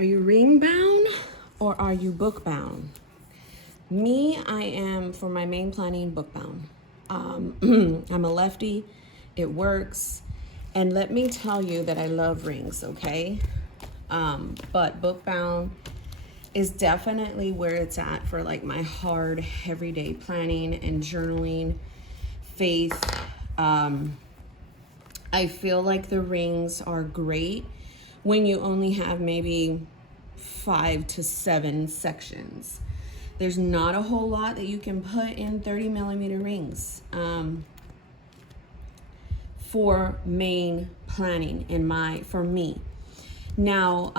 Are you ring bound or are you book bound? Me, I am, for my main planning, book bound. I'm a lefty, it works. And let me tell you that I love rings, okay? But book bound is definitely where it's at for like my hard everyday planning and journaling, faith. I feel like the rings are great when you only have maybe 5 to 7 sections. There's not a whole lot that you can put in 30 millimeter rings for main planning for me. Now,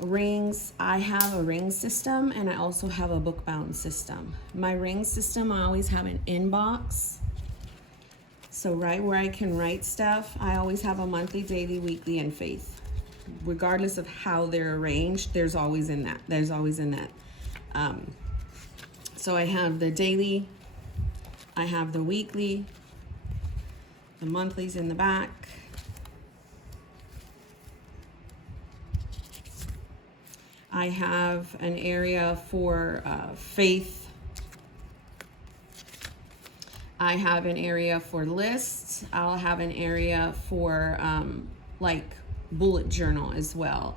rings, I have a ring system and I also have a book bound system. My ring system, I always have an inbox. So right where I can write stuff, I always have a monthly, daily, weekly, and faith. Regardless of how they're arranged, there's always in that. So I have the daily, I have the weekly, the monthlies in the back. I have an area for faith. I have an area for lists. I'll have an area for like bullet journal as well.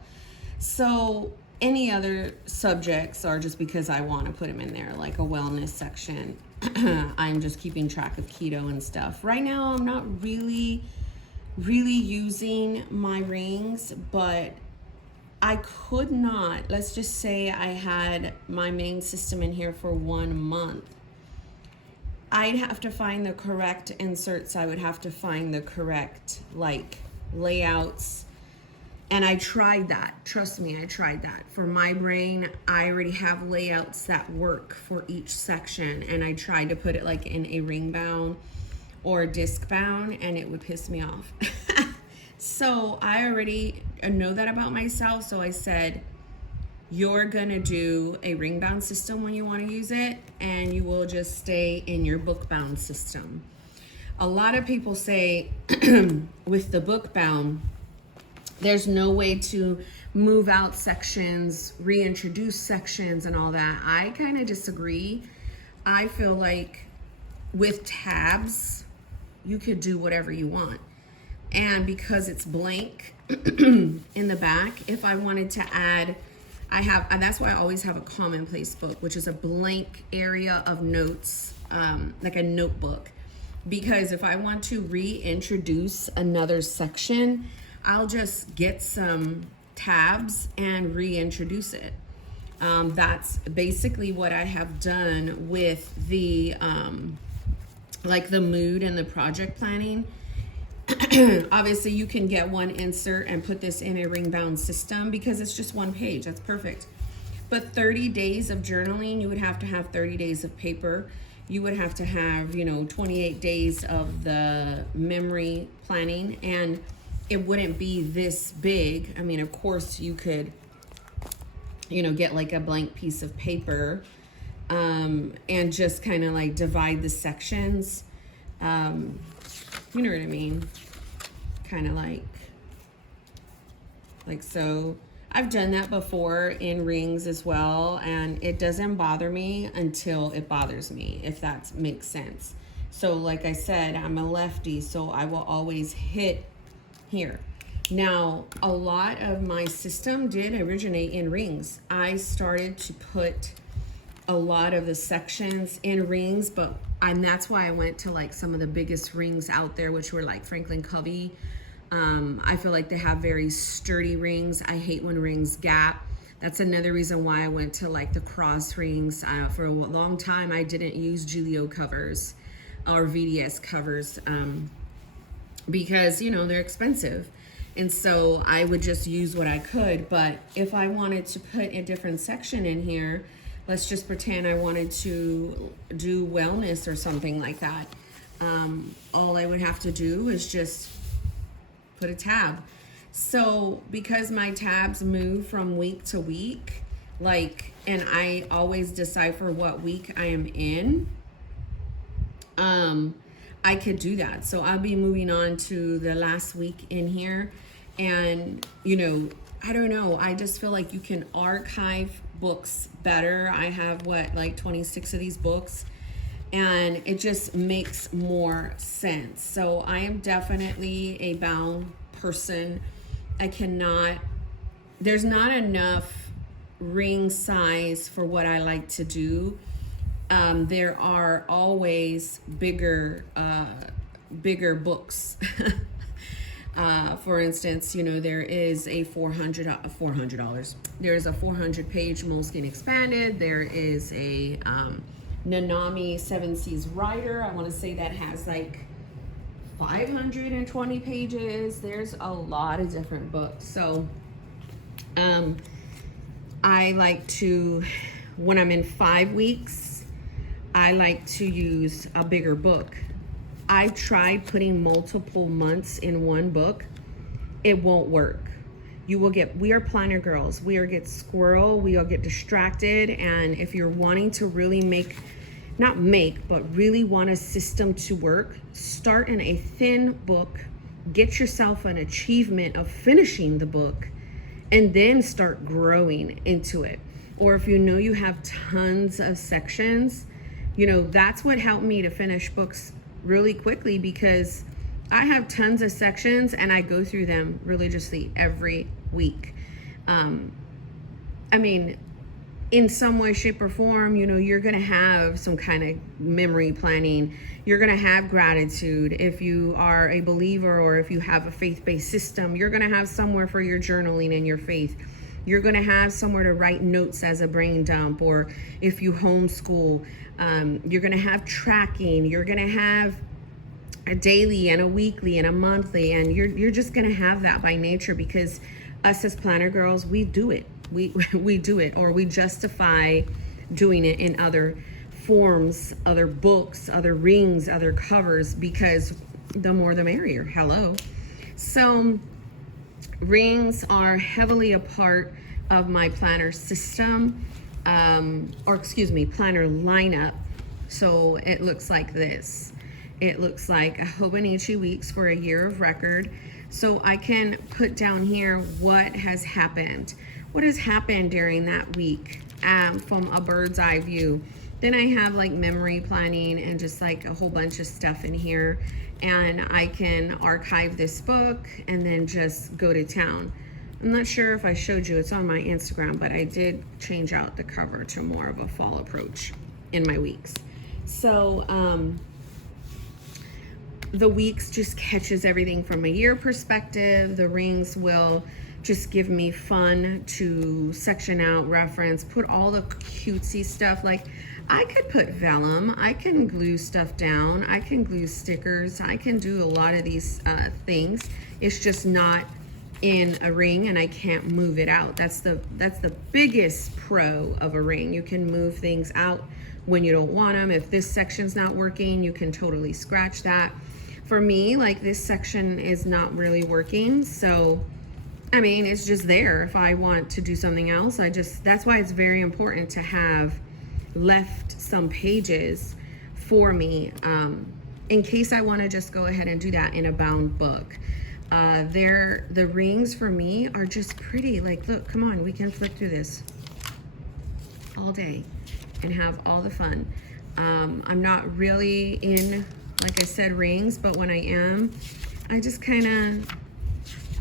So any other subjects are just because I want to put them in there, like a wellness section. I'm just keeping track of keto and stuff. Right now, I'm not really using my rings, but I could not, let's just say I had my main system in here for 1 month. I'd have to find the correct inserts. I would have to find the correct like layouts. And I tried that. Trust me, I tried that. For my brain, I already have layouts that work for each section. And I tried to put it like in a ring bound or disc bound and it would piss me off. So I already know that about myself. So I said, you're gonna do a ring bound system when you wanna use it, and you will just stay in your book bound system. A lot of people say with the book bound, there's no way to move out sections, reintroduce sections and all that. I kind of disagree. I feel like with tabs, you could do whatever you want. And because it's blank in the back, if I wanted to add, that's why I always have a commonplace book, which is a blank area of notes, like a notebook. Because if I want to reintroduce another section, I'll just get some tabs and reintroduce it. That's basically what I have done with the, like the mood and the project planning. Obviously you can get one insert and put this in a ring bound system because it's just 1 page. That's perfect. But 30 days of journaling, you would have to have 30 days of paper. You would have to have, 28 days of the memory planning, and it wouldn't be this big. I mean, of course you could, get like a blank piece of paper, and just kind of like divide the sections. You know what I mean? Kind of like so. I've done that before in rings as well, and it doesn't bother me until it bothers me, if that makes sense. So like I said, I'm a lefty, so I will always hit here. Now, a lot of my system did originate in rings. I started to put a lot of the sections in rings, and that's why I went to like some of the biggest rings out there, which were like Franklin Covey. I feel like they have very sturdy rings. I hate when rings gap. That's another reason why I went to like the cross rings. For a long time, I didn't use Julio covers or VDS covers because, they're expensive. And so I would just use what I could. But if I wanted to put a different section in here, let's just pretend I wanted to do wellness or something like that. All I would have to do is just put a tab. So because my tabs move from week to week, and I always decipher what week I am in, I could do that. So I'll be moving on to the last week in here, and I don't know. I just feel like you can archive books better. I have like 26 of these books, and it just makes more sense. So I am definitely a bound person. I cannot, there's not enough ring size for what I like to do. There are always bigger books. For instance, there is a $400. There's a 400-page Moleskine Expanded. There is a Nanami Seven Seas Rider. I want to say that has like 520 pages. There's a lot of different books. So I like to, when I'm in 5 weeks, I like to use a bigger book. I've tried putting multiple months in one book. It won't work. We are planner girls. We are get squirrel. We all get distracted. And if you're wanting to really but really want a system to work, start in a thin book, get yourself an achievement of finishing the book, and then start growing into it. Or if you have tons of sections, that's what helped me to finish books really quickly, because I have tons of sections and I go through them religiously every week. In some way, shape, or form, you're going to have some kind of memory planning. You're going to have gratitude. If you are a believer, or if you have a faith-based system, you're going to have somewhere for your journaling and your faith. You're going to have somewhere to write notes as a brain dump, or if you homeschool, you're going to have tracking. You're going to have a daily and a weekly and a monthly, and you're just going to have that by nature, because us as planner girls, we do it. We do it, or we justify doing it in other forms, other books, other rings, other covers, because the more the merrier. Hello. So rings are heavily a part of my planner system, planner lineup. So it looks like this. It looks like a Hobonichi weeks for a year of record. So I can put down here what has happened. What has happened during that week from a bird's eye view. Then I have like memory planning and just like a whole bunch of stuff in here. And I can archive this book and then just go to town. I'm not sure if I showed you, it's on my Instagram, but I did change out the cover to more of a fall approach in my weeks. So the weeks just catches everything from a year perspective. The rings will just give me fun to section out, reference, put all the cutesy stuff. Like I could put vellum, I can glue stuff down, I can glue stickers, I can do a lot of these things. It's just not in a ring, and I can't move it out. That's the biggest pro of a ring. You can move things out when you don't want them. If this section's not working, you can totally scratch that. For me, like this section is not really working, so it's just there. If I want to do something else, that's why it's very important to have left some pages for me in case I want to just go ahead and do that in a bound book. The rings for me are just pretty. Like, look, come on, we can flip through this all day and have all the fun. I'm not really in, like I said, rings, but when I am, I just kind of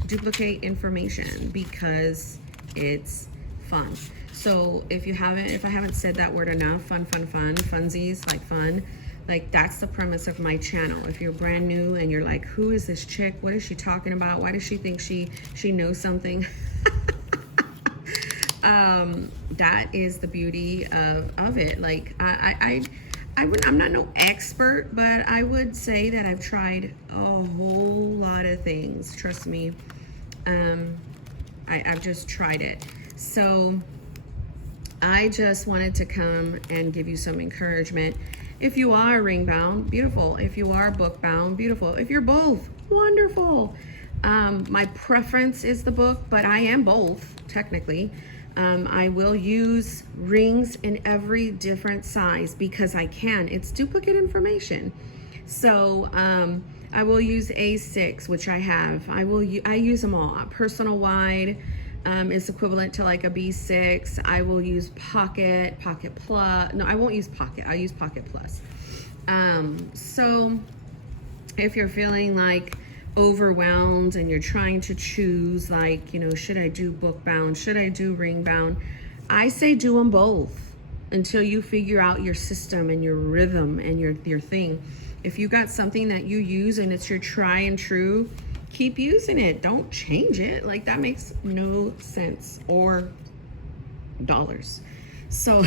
duplicate information because it's fun. So if I haven't said that word enough, funsies, like fun, like that's the premise of my channel. If you're brand new and you're like, who is this chick? What is she talking about? Why does she think she knows something? That is the beauty of it. Like I'm not no expert, but I would say that I've tried a whole lot of things. Trust me. I've just tried it. So I just wanted to come and give you some encouragement. If you are ring bound, beautiful. If you are book bound, beautiful. If you're both, wonderful. My preference is the book, but I am both, technically. I will use rings in every different size because I can. It's duplicate information. So I will use A6, which I have. I use them all. Personal wide, is equivalent to like a B6. I will use Pocket Plus. No, I won't use Pocket. I'll use Pocket Plus. So if you're feeling like overwhelmed and you're trying to choose, like, you know, should I do book bound? Should I do ring bound? I say do them both until you figure out your system and your rhythm and your thing. If you got something that you use and it's your try and true, keep using it. Don't change it. Like, that makes no sense, or dollars. So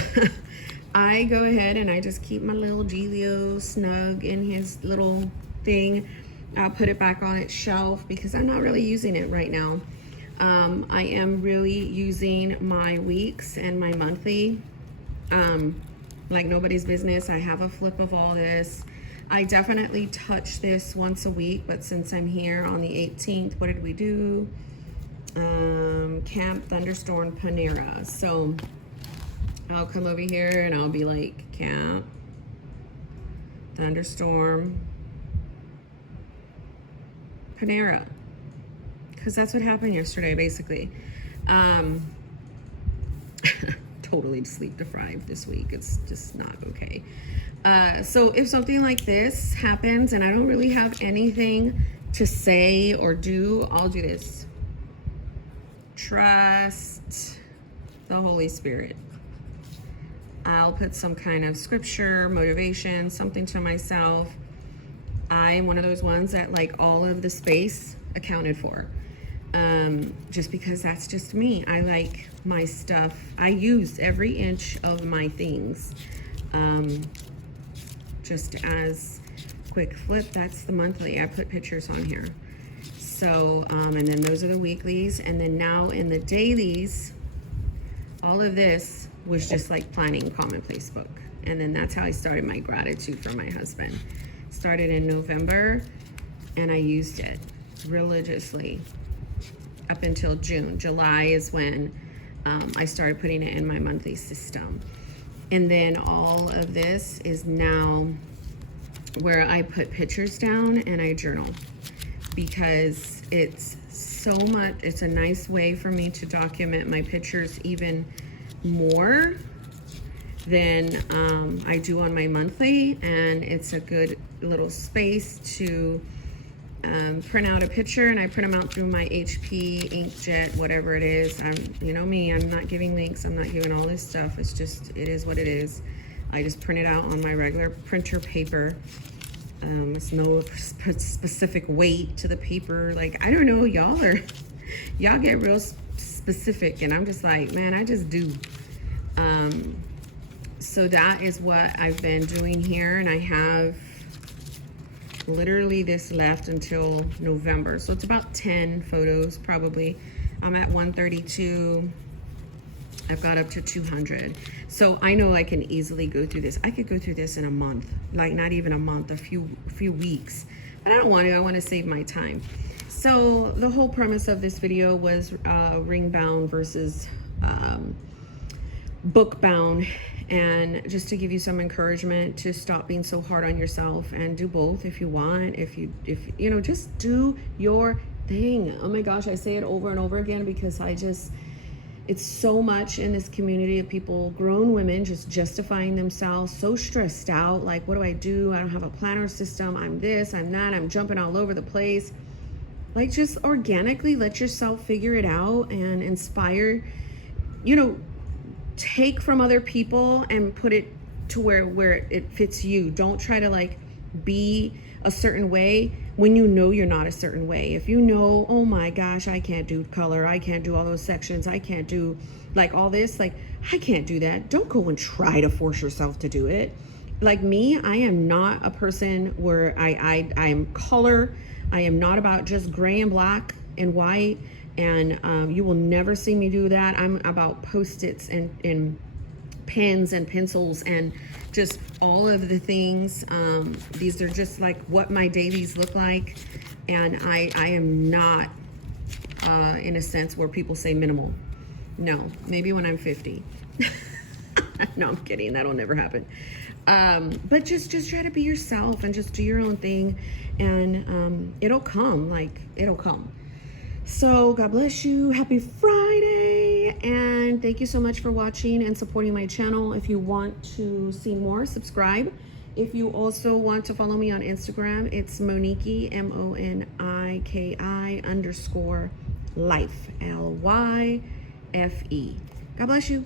I go ahead and I just keep my little Gelio snug in his little thing. I'll put it back on its shelf because I'm not really using it right now. I am really using my weeks and my monthly like nobody's business. I have a flip of all this. I definitely touch this once a week, but since I'm here on the 18th, what did we do? Camp Thunderstorm Panera. So I'll come over here and I'll be like, Camp Thunderstorm Panera, because that's what happened yesterday, basically. Totally sleep deprived this week. It's just not okay. So if something like this happens and I don't really have anything to say or do, I'll do this. Trust the Holy Spirit. I'll put some kind of scripture, motivation, something to myself. I'm one of those ones that like all of the space accounted for. Just because that's just me. I like my stuff. I use every inch of my things. Just as quick flip, that's the monthly. I put pictures on here. So, and then those are the weeklies. And then now in the dailies, all of this was just like planning commonplace book. And then that's how I started my gratitude for my husband. Started in November and I used it religiously up until June. July is when I started putting it in my monthly system. And then all of this is now where I put pictures down and I journal, because it's so much, it's a nice way for me to document my pictures even more than I do on my monthly. And it's a good little space to print out a picture, and I print them out through my HP, inkjet, whatever it is. You know me, I'm not giving links, I'm not giving all this stuff. It's just, it is what it is. I just print it out on my regular printer paper. There's no specific weight to the paper. Like, I don't know, y'all get real specific, and I'm just like, man, I just do. So that is what I've been doing here, and I have literally this left until November. So it's about 10 photos probably. I'm at 132. I've got up to 200. So I know I can easily go through this. I could go through this in a month, like not even a month, a few weeks. But I don't want to. I want to save my time. So the whole premise of this video was ring bound versus book bound, and just to give you some encouragement to stop being so hard on yourself and do both if you want. If you know, just do your thing. Oh my gosh, I say it over and over again because it's so much in this community of people, grown women, just justifying themselves, so stressed out, like, what do I do? I don't have a planner system. I'm this, I'm that, I'm jumping all over the place. Like, just organically let yourself figure it out and inspire, you know, take from other people and put it to where it fits you. Don't try to like be a certain way when you know you're not a certain way. If you know, oh my gosh, I can't do color, I can't do all those sections, I can't do like all this, like I can't do that. Don't go and try to force yourself to do it. Like me, I am not a person where I am color. I am not about just gray and black and white. And you will never see me do that. I'm about Post-its and pens and pencils and just all of the things. These are just like what my dailies look like. And I am not in a sense where people say minimal. No, maybe when I'm 50. No, I'm kidding. That'll never happen. But just try to be yourself and just do your own thing, and it'll come. Like, it'll come. So God bless you. Happy Friday. And thank you so much for watching and supporting my channel. If you want to see more, subscribe. If you also want to follow me on Instagram, it's Moniki, MONIKI _life, LYFE. God bless you.